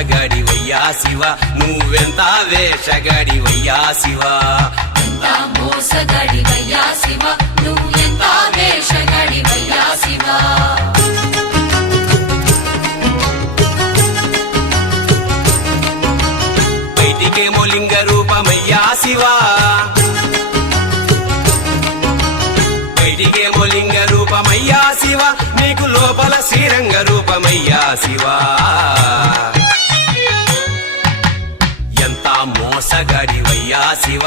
మోసగాడివయ్యా శివ నువ్వెంత వేషగాడివయ్యా శివ ఎంత మోసగాడివయ్యా శివ నువ్వు ఎంత వేషగాడివయ్యా శివ బయటికేమో లింగ రూపమయ్యా శివ బయటికేమో లింగ రూపమయ్యా శివ నీకు లోపల శ్రీరంగ రూపమయ్యా శివ ఎంత మోసగాడివయ్యా శివ